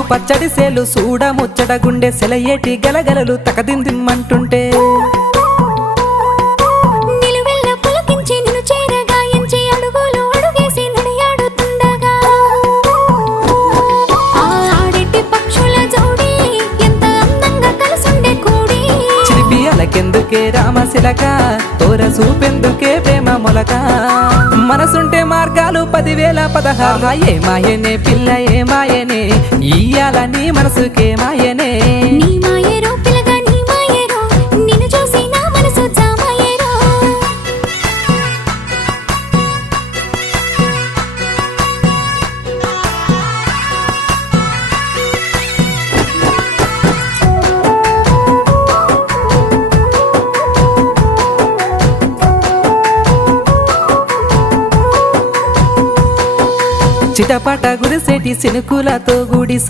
పచ్చడి సేలు సూడ ముచ్చట గుండె సెలయేటి గలగలలు తకదిందిమ్మంటుంటే నిలువెల్ల పులకించి నిన్ను చేరగాయించి అడుగులు అడుగేసి నడియాడుతుండగా ఆడెట్టి పక్షుల జోడి ఎంత అందంగా కలుసుండే కూడి చిలిపి అలకెందుకే రామశిలక తోర సూపెందుకే ప్రేమ మొలక మనసుంటే మార్గాలు 10,016 ఏ మాయనే పిల్ల ఏ మాయనే ఇయ్యాల నీ మనసుకే మాయనే నీ మాయేరో పిల్లగా నీ మాయేరో నిన్ను చూసి నా మనసు జామాయేరో చిటపట గురిసేటి సినుకులతో గుడి